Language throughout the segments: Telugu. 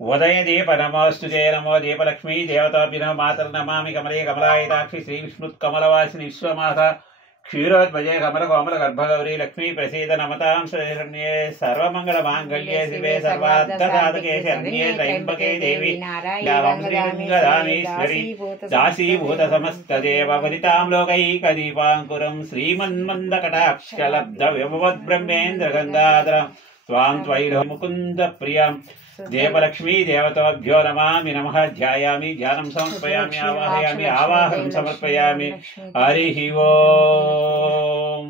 ఉదయదీప నమోస్తుతే నమో దీపలక్ష్మీ దేవతాభ్యో మాతర్నమామి కమలే కమలాయతాక్షి శ్రీవిష్ణుత్కమలవాసిని విశ్వమాత క్షీరోద్భజే కమల కోమల గర్భగౌరీ లక్ష్మీ ప్రసీద నమతాం శరణ్యే సర్వమంగళ మాంగళ్యే శివే సర్వార్థ సాధకే శరణ్యే త్రయంబకే దేవి శ్రీరంగదామేశ్వరి దాసీభూత సమస్తదేవ వదితాం లోకైక దీపాంకురం శ్రీమన్మందకటాక్షలబ్ధ వ్యవద్బ్రహ్మేంద్ర గంగాధరం స్వాం త్వైర ముకుంద ప్రియం దేవలక్ష్మీ దేవతాభ్యో నమామి నమః ధ్యాయామి ధ్యానం సమర్పయామి ఆవాహయామి ఆవాహనం సమర్పయామి హరి ఓం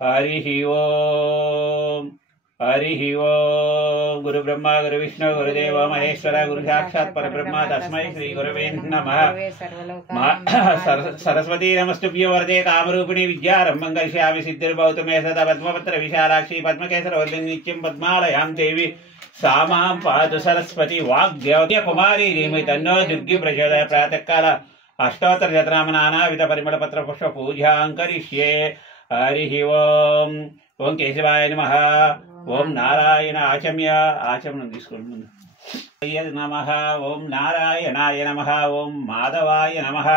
హరి ఓం హరి ఓం గురు బ్రహ్మ గురు విష్ణు గురుదేవ మహేశ్వర గురు సాక్షాత్ పరబ్రహ్మ తస్మై శ్రీ గురవే నమః సరస్వతీ నమస్తుభ్యో వరదే కామరూపిణి విద్యారంభం కరిష్యామి సిద్ధిర్భవతు మే సదా పద్మపత్ర విశాలాక్షి పద్మకేసర వర్ధిని నిత్యం పద్మాలయాం దేవి సామాం పాతు సరస్వతి వాగ్దేవత కుమారి ధీమహి తన్నో దుర్గి ప్రచోదయ ప్రాతకాల అష్టోత్తర శతనామ నానావిధ పరిమళ పత్ర పుష్ప పూజాం కరిష్యే హరి ఓం ఓం కేశవాయ నమః ఓం నారాయణ ఆచమనం తీసుకోండి ముందు నమః ఓం నారాయణాయ నమః ఓం మాధవాయ నమః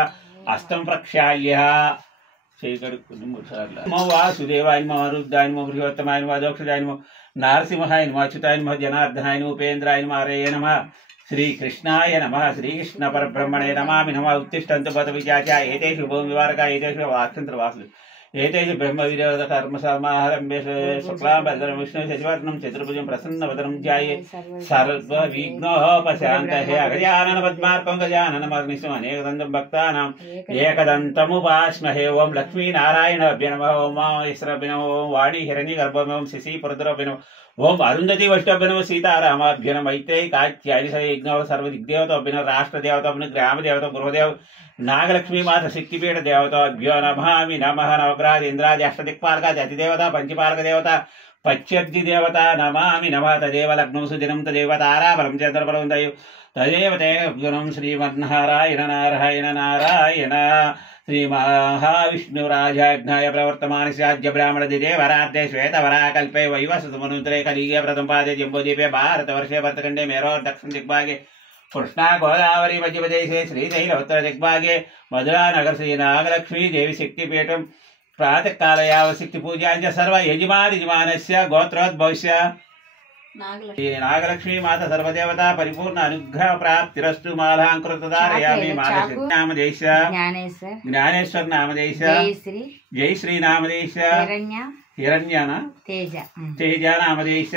అస్తం ప్రక్షాళ్య చేయగడుకుని 3 సార్లు నమో వాసుదేవాయ నమః రుద్రాయ నమః బృహత్తమాయ నమః దోక్షదాయ నమః నారసింహాయ నమః అచ్యుతాయ నమః జనార్దనాయ నమః ఉపేంద్రాయ నమః హరయే నమః శ్రీకృష్ణాయ నమః శ్రీకృష్ణ పరబ్రహ్మణే నమామి నమః ఉత్తిష్టంతు పద విచాచ ఏతేషు భూమి వివారక ఏతేషు వాక్షంత్ర వాసు ఏతేషు బ్రహ్మ విరోధ కర్మ సమారంభే శుక్లాం భద్రం విష్ణు శశివర్ణం చతుర్భుజం ప్రసన్నవదనం ధ్యాయే సర్వ విఘ్నోపశాంతయే అగజానన పద్మార్కం గజాననమర్నిశం అనేకదంతం భక్తానాం ఏకదంతముపాస్మహే ఓం లక్ష్మీనారాయణాభ్య నమః ఓం మహేశ్వరాభ్య నమః ఓం వాణి హిరణ్య గర్భభ్య ఓం శశి పురుద్రాభ్య నమః ఓం అరుంధతి వష్టాభ్య నమః సీతారామాభ్య నమః మైత్రేయి కాత్యాయని యజ్ఞ సర్వదిగ్దేవతాభ్య నమః రాష్ట్రదేవతాభ్య గ్రామదేవత గృహదేవ నాగలక్ష్మీ మాత శక్తిపీఠ దేవతాభ్యో నమామి నమః నవగ్రహాది ఇంద్రాది అష్టదిక్పాలకాది అతిదేవత పంచపాలక దేవత పశ్యద్ది దేవత నమామి నమః తదేవ లగ్నం సుదినం తదేవ తారాబలం చంద్రబలం దయో తదేవ తేగుణం శ్రీమన్నారాయణ నారాయణ నారాయణ శ్రీ మహావిష్ణురాజాజ్ఞాయ ప్రవర్తమానస్యాద్య బ్రాహ్మణ దిదేవరాధ్య శ్వేతవరాకల్పే వైవసుమనుద్రే కలిగే ప్రథమ పాదే జంబోదీపే భారతవర్షే భరతఖండే మేరో దక్షిణ దిగ్భాగే कृष्णा गोदावरी मध्यप्रदेशे श्रीशैलोत्तर दिग्भागे मधुरा नगर श्री नागलक्ष्मी देवी शक्तिपीठं प्रातः काले यावशक्ति पूजाञ्च सर्व यजमानस्य गोत्रोद्भवस्य नागलक्ष्मी माता सर्वदेवता परिपूर्ण अनुग्रह प्राप्तिरस्तु मालांकृतधारयामि नामदेश ज्ञानेश्वर नामदेश जय श्री नामदेश हिरण्यना तेज नामदेश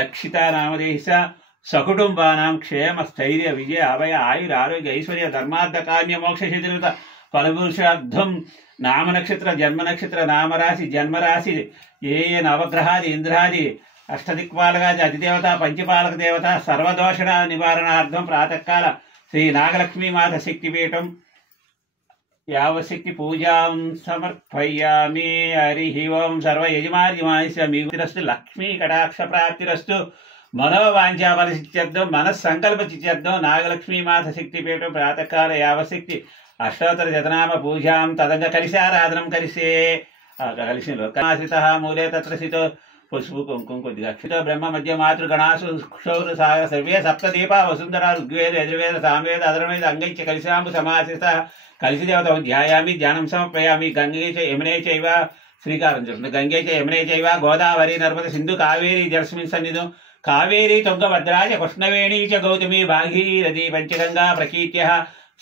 दक्षिता नामदेश सकुटुंबानां क्षेम स्थैर्य विजय अभय आयुर आरोग्य ऐश्वर्य धर्मार्थ काम्य मोक्ष चतुर्थ फलपुरुषार्थम नाम नक्षत्र जन्म नक्षत्र नाम राशि जन्म राशि ये नवग्रहादि इंद्रादि अष्टदिक्पालकादि अधिदेवता पंचपालक देवता सर्वदोषण निवारणार्थम प्रातःकाल श्री नागलक्ष्मी माता शक्तिपीठं यावशक्ति पूजां समर्पयामि हरि ओं सर्व यजमानस्य मीरस्तु लक्ष्मी कटाक्ष प्राप्तिरस्तु मनोवांछा फलसिद्ध्यर्थं मनस्संकल्प सिद्ध्यर्थं नागलक्ष्मी माता शक्तिपीठं प्रातःकाल यावशक्ति अष्टोत्तर शतनाम पूजां तदंग कलिशाराधनं करिष्ये कलिशि लोकाश्रितः मूले तत्र स्थितो पुष्प कुंकुम कोद्दिगा ब्रह्म मध्य मातृगणासु क्षौर सागर सर्वे सप्तदीपा वसुंधरा ऋग्वेद यजुर्वेद सामवेद अधर्ववेद अंगैश्च कलिशाम्बु समाश्रितः कलिशिदेवतां ध्यायामि ध्यानं समर्पयामि गंगे च यमुने चैव श्रीकारं चुष्टु गंगे च यमुने चैव गोदावरी नर्मदा सिन्धु कावेरी जलस्मिन् सन्निधौ कावेरी तुंगभद्रा च कृष्णवेणी च गौतमी भागीरथी पंचगंगा प्रकीर्त्यः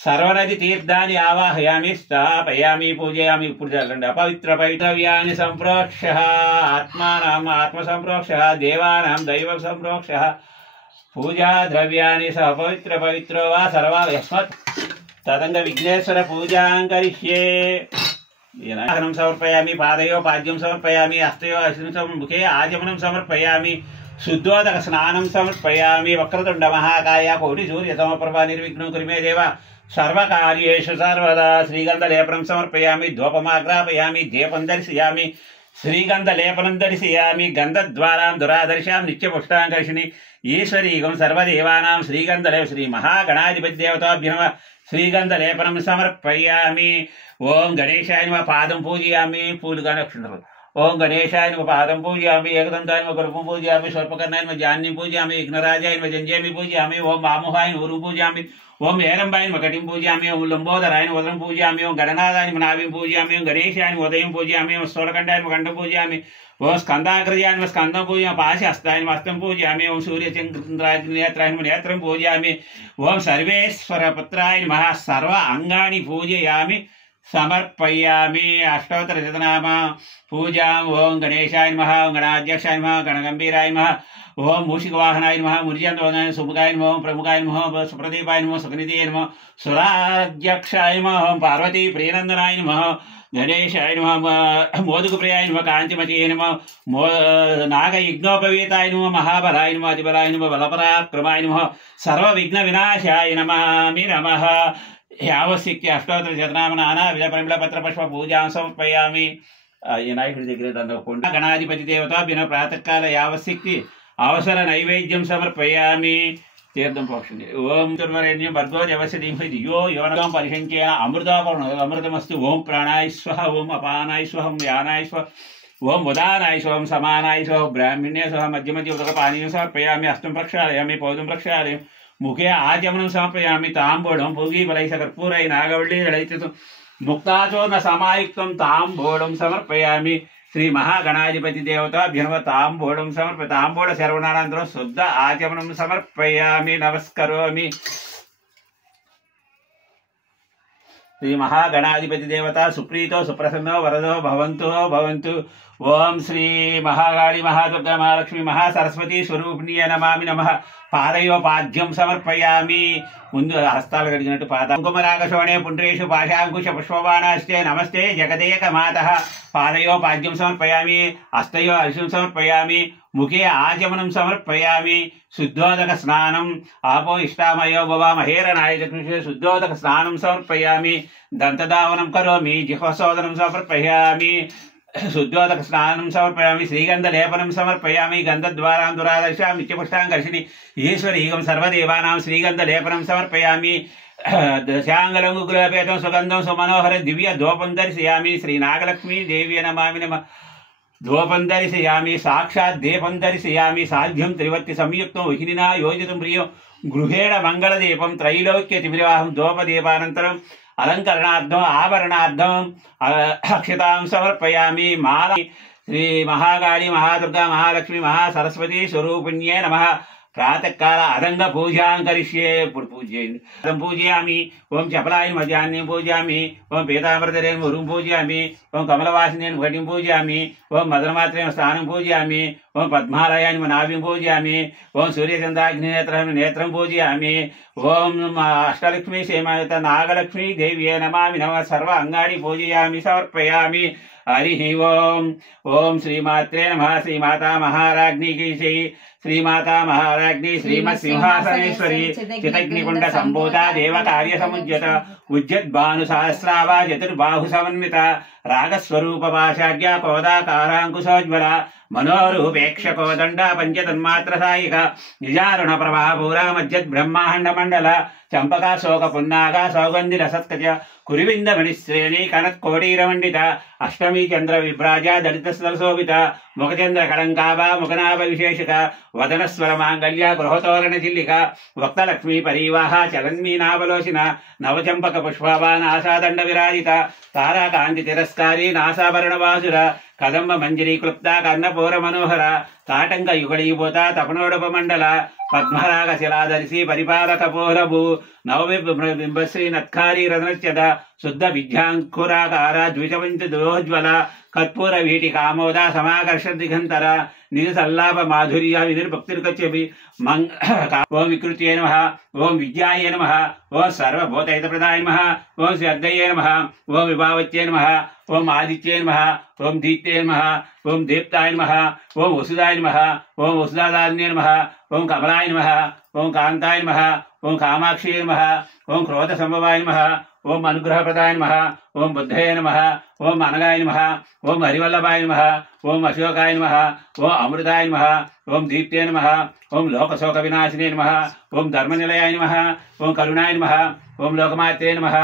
सर्वनदी तीर्थानि आवाहयामि स्थापयामि पूजयामि अपवित्र पवित्रव्यानि सम्प्रोक्ष्यः आत्मानाम् आत्मसम्प्रोक्ष्यः देवानां दैव सम्प्रोक्ष्यः पूजा द्रव्याणि सह पवित्र पवित्रो वा सर्वा यस्मत् तदंग विघ्नेश्वर पूजां करिष्ये नाहनं समर्पयामि पादयो पाद्यं समर्पयामि हस्तयो अश्विनं मुखे आचमनं समर्पयामि शुद्धोदक स्नानं समर्पयामि वक्रतुंड महाकाय कोटि सूर्यतमप्रभा निर्विघ्नं कुरु मे देव सर्वकार्येषु सर्वदा श्रीगन्धलेपनं समर्पयामि धूपमाग्रापयामि दीपं दर्शयामि श्रीगन्धलेपनं दर्शयामि गन्धद्वारां दुरादर्शां नित्यपुष्टाङ्कर्षिणि ईश्वरीगं सर्वदेवानां श्रीगन्धलेप श्री महागणाधिपतिदेवताभ्यो नमः श्रीगन्धलेपनं समर्पयामि ओं गणेशाय नमः पादं पूजयामि पूलगानक्षुण्डः ఓం గణేశాయ నమః పాదం పూజయామి, ఏకదంతాయ నమః గురుం పూజయామి, స్వర్పకర్ణాయ నమః జాన్యం పూజయామి, విఘ్నరాజాయ నమః జంజేమి పూజయామి, ఓం వామోహాయ నమః ఊరుం పూజయామి, ఓం ఏరంబాయ నమః కటిం పూజయామి, ఓం లంబోదరాయ నమః ఉదరం పూజయామి, ఓం గణనాథాయ నమః నాభిం పూజయామి, ఓం గణేశాయ నమః ఉదయం పూజయామి, ఓం స్థూలకంఠాయ నమః కంఠం పూజయామి, ఓం స్కందాగ్రజాయ నమః స్కందం పూజయామి, పాశహస్తాయ నమః హస్తం పూజయామి, ఓం సూర్యచంద్రాగ్నేత్రాయ నమః నేత్రం పూజయామి, ఓం సర్వేశ్వర పుత్రాయ నమః సర్వ అంగాని పూజయామి సమర్పయామి. అష్టోత్తర శతనామ పూజాం. ఓం గణేశాయ నమః, ఓం గణాధ్యక్షాయ నమః, గణగంభీరాయ నమః, ఓం మూషికవాహనాయ నమః, ముర్జంతోదాయ సుముఖాయ నమః, ప్రముఖాయ నమః, సుప్రదీపాయ నమః, సుఖనిధియ నమః, సురాధ్యక్షాయ నమః, పార్వతీ ప్రియనందనాయ నమః, గణేశాయ నమః, మోదుకు ప్రియాయ నమః, కాంతిమతీయ నమః, నాగయజ్ఞోపవీతాయ నమః, మహాబలాయ నమః, అతిబలాయ నమః, బలపరాక్రమాయ నమః, సర్వ విఘ్న వినాశాయ నమామి నమః. యావశక్తి అష్టోత్తర శతనామ నానా విధ పరిమళ పత్ర పుష్ప పూజాం సమర్పయామి. ఈ నాయకుడి దగ్గర దండకుండా గణాధిపతి దేవతాభ్యన ప్రాతకాల యావశక్తి అవసర నైవేద్యం సమర్పయామి. తీర్థం పోక్షండి. ఓం దుర్వరేణ్యం భర్గో దేవస్య ధీమహి ధియో యో నః పరిశంకేన అమృతమస్తు. ఓం ప్రాణాయ స్వః, ఓం అపానాయ స్వః, ఓం యానాయ స్వః, ఓం ఉదానాయ స్వః, సమానాయ స్వః, బ్రాహ్మణ్య స్వః, మధ్య మధ్య ఉదక పానీయం సమర్పయామి. హస్తం ప్రక్షాళయామి, పౌదం ప్రక్షాళయామి, ముఖే ఆచమనం సమర్పయామి. తాంబూలం పూగీఫలైః కర్పూరై నాగవల్లి దళైతు ముక్తాచూర్ణ సమాయుక్తం తాంబూలం సమర్పయామి. శ్రీ మహాగణాధిపతి దేవతాభ్యనమ తాంబూలం తాంబూల శరవణానంతరం శుద్ధ ఆచమనం సమర్పయామి. నమస్కరోమి. శ్రీ మహాగణాధిపతి దేవత సుప్రీతో సుప్రసన్నో వరదో భవంతు. ఓం శ్రీ మహాకాళి మహాదుర్గా మహాలక్ష్మి మహాసరస్వతి స్వరూపిణ్యే నమామి నమః. పాదయోపాద్యం సమర్పయామి. ముందు హస్తాలు కడిగినట్టు పాద కుంకుమరాగశోణే పుండ్రేషు పాశాంకుశ పుష్పబాణాస్తే నమస్తే జగదేక మాతః. పాదయోపాద్యం సమర్పయామి. హస్తయో అర్ఘ్యం సమర్పయామి. ముఖే ఆచమనం సమర్పయామి. శుద్ధోదక స్నానం ఆపో ఇష్టామయో భవ మహేరనాయ శుద్ధోదక స్నానం సమర్పయామి. దంతధావనం కరోమి. జిహ్వశోదనం సమర్పయామి. శుద్ధోదక స్నానం సమర్పయామి. శ్రీగంధ లేపనం సమర్పయామి. గంధద్వారాం దురాదర్శాం నిత్యపుష్టాంకర్షిణి ఈశ్వరీగం సర్వదేవానాం శ్రీగంధ లేపనం సమర్పయామి. దశాంగలంగుకులపేతం సుగంధం సుమనోహర దివ్య ధూపం దర్శయామి. శ్రీ నాగలక్ష్మీ దేవ్య నమామి నమః. ధూపం దర్శయామి. సాక్షాత్ దీపం దర్శయామి. సాధ్యం త్రివర్తి సంయుక్తం వహినినా యోజితం ప్రియం గృహేణ మంగళదీపం త్రైలోక్య తిమిర్వాహం. ధూపదీపానంతరం అలంకరణార్థం ఆభరణార్థం అక్షతాం సమర్పయామి. మాల శ్రీ మహాకాళి మహాదుర్గా మహాలక్ష్మి మహాసరస్వతి స్వరూపిణ్యే నమః. ప్రాతకాల అదంగ పూజాం కరిష్యే. ఇప్పుడు పూజ చేయండి. పూజయామి. ఓం చపలాయ మధ్యాహ్నం పూజయామి. ఓం పీతాంబరధరేణ గురుం పూజయామి. ఓం కమలవాసినేన ఘటిం పూజయామి. ఓం మదనమాత్రేణ స్థానం పూజయామి. ఓం పద్మాలయాన్ని నాభిం పూజయామి. ఓం సూర్యచంద్రాగ్నినేత్రం నేత్రం పూజయామి. ఓం అష్టలక్ష్మీ సేమాయత నాగలక్ష్మీ దేవ్యే నమామి నమః. సర్వ అంగాని పూజయామి సమర్పయామి. హరి ఓం. ఓం శ్రీమాత్రే నమః. శ్రీమాతా మహారాజ్ఞికి శ్రీమాతా మహారాజ్ఞి శ్రీమత్ సింహాసనేశ్వరి చితగ్నికుండ సంభూత దేవ కార్య సముజ్యత ఉజ్జద్భాను సహస్రావా చతుర్బాహు సమన్విత రాగస్వరూప భాషాఢ్య కోదాకారాంకుశోజ్వల మనోరూపేక్షకోదండ పంచతన్మాత్ర సాయిక నిజారుణ ప్రభాపూర మజ్జద్ బ్రహ్మాండ మండల చంపకా శోక పున్నాగ సౌగంధి రసత్కచ కురివింద మణిశ్రేణి కనత్కోటీరమండిత అష్టమీ చంద్ర విభ్రాజ దళిత శోభిత ముఖచంద్ర కళంకాభ ముఖనాభ విశేషిక వదనస్వర మాంగళ్య గృహతోరణ చిల్లిక వక్తలక్ష్మీ పరీవాహ చలన్మీనావలోచన నవచంపక పుష్పాభా నాసాదండ విరాజిత తారాకాంతి తిరస్కారి నాసాభరణ వాసుర కదంబ మంజరీ క్లుప్త కర్ణపూర మనోహర తాటంక యుగళీభూత తపనోడపమండల పద్మరాగ శిలాదర్శి పరిపాలక పోలభూ నవబింబశ్రీ నత్కారీ రథనశ్చద శుద్ధ విద్యాంకురాకార ద్విజవంతి దోజ్వల కర్పూర వీటి కామోద సమాకర్ష దిగంతర నిధి సల్లాప మాధుర్య వినిర్భక్తిర్గచ్చవి ఓం వికృత్యే నమః. ఓం విద్యాయ నమః. ఓం సర్వభూతహితప్రదాయ నమః. ఓం శ్రద్ధయే నమః. ఓం విభావత్యే నమః. ఓం ఆదిత్యే నమః. ఓం దీప్తే నమః. ఓం దీప్తాయ నమః. ఓం వసుదాయ నమః. ఓం వసుదాదాన్యే నమః. ఓం కమలాయ నమః. ఓం కాంతాయ నమః ఓం కామాక్షి నమః ఓం క్రోధ సంభవాయ నమః ఓం అనుగ్రహప్రదాయ నమః ఓం బుద్ధయ నమః ఓం అనగాయ నమః ఓం హరివల్లభాయ నమః ఓం అశోకాయ నమః ఓం అమృతాయ నమః ఓం దీప్తే నమః ఓం లోకశోక వినాశినే నమః ఓం ధర్మనిలయాయ నమః ఓం కరుణాయ నమః ఓం లోకమాత్రే నమః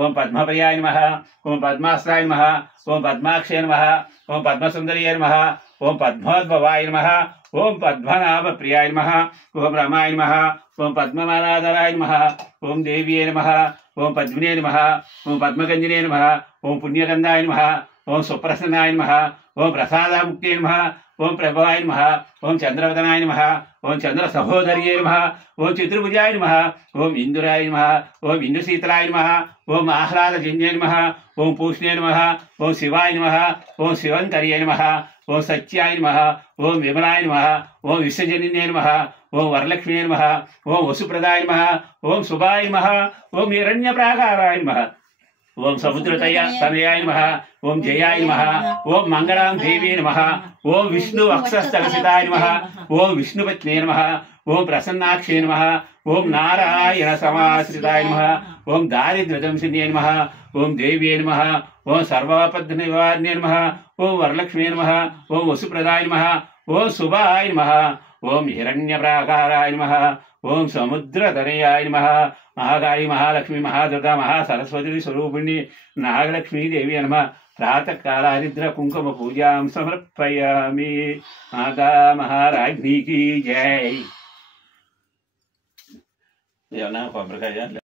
ఓం పద్మప్రియాయ నమః ఓం పద్మాస్త్రాయ నమః ఓం పద్మాక్షే నమః ఓం పద్మసుందర్యే నమః ఓం పద్మోద్భవాయ నమః ఓం పద్మనాభప్రియాయ నమః ఓం రమాయ నమః ఓం పద్మమాలాధరాయ నమః ఓం దేవ్యే నమః ఓం పద్మినే నమః ఓం పద్మగంజనే నమః ఓం పుణ్యగంధాయ నమః ఓం సుప్రసన్నాయ నమః ఓం ప్రసాదముక్తే నమః ఓం ప్రభవాయ నమః ఓం చంద్రవదనాయ నమః ఓం చంద్ర సహోదర్యే నమః ఓం చతుర్భుజాయ నమః ఓం ఇందురాయ నమః ఓం ఇందుశీతలాయ నమః ఓం ఆహ్లాదజన్యే నమః ఓం పూష్ణే నమః ఓం శివాయ నమః ఓం శివంకర్యే నమః ఓం సత్యాయ నమః ఓం విమలాయ నమః ఓం విశ్వజనిన్యే నమః ఓం వరలక్ష్మీ నమః ఓం వసుప్రదాయ నమః ఓం శుభాయ నమః ఓం హిరణ్యప్రాకారాయ నమః ఓం సముద్రతనయాయ నమః ఓం జయాయ నమః ఓం మంగళాం దేవీ నమః ఓం విష్ణు వక్షస్థలసితాయ నమః ఓం విష్ణుపత్నే నమః ఓం ప్రసన్నాక్షే నమః ఓం నారాయణ సమాశ్రితాయ నమః ఓం దారిద్ర్యదంశిన్యే నమః ఓం దేవ్యే నమః ఓం సర్వాపద్ నివారణ్యే నమః ఓం వరలక్ష్మీ నమః ఓం వసుప్రదాయ నమః ఓం శుభాయ నమః ఓం హిరణ్యప్రాకారాయ నమః ఓం సముద్రతనయాయ నమః మహాకాళి మహాలక్ష్మి మహాదుర్గా మహాసరస్వతి స్వరూపిణి నాగలక్ష్మీ దేవి నమః ప్రాతకాలాదిద్ర కుంకుమ పూజాం సమర్పయామి. మాతా మహారాజ్ఞికి జై. ఏమన్నా కొబ్బరికాయ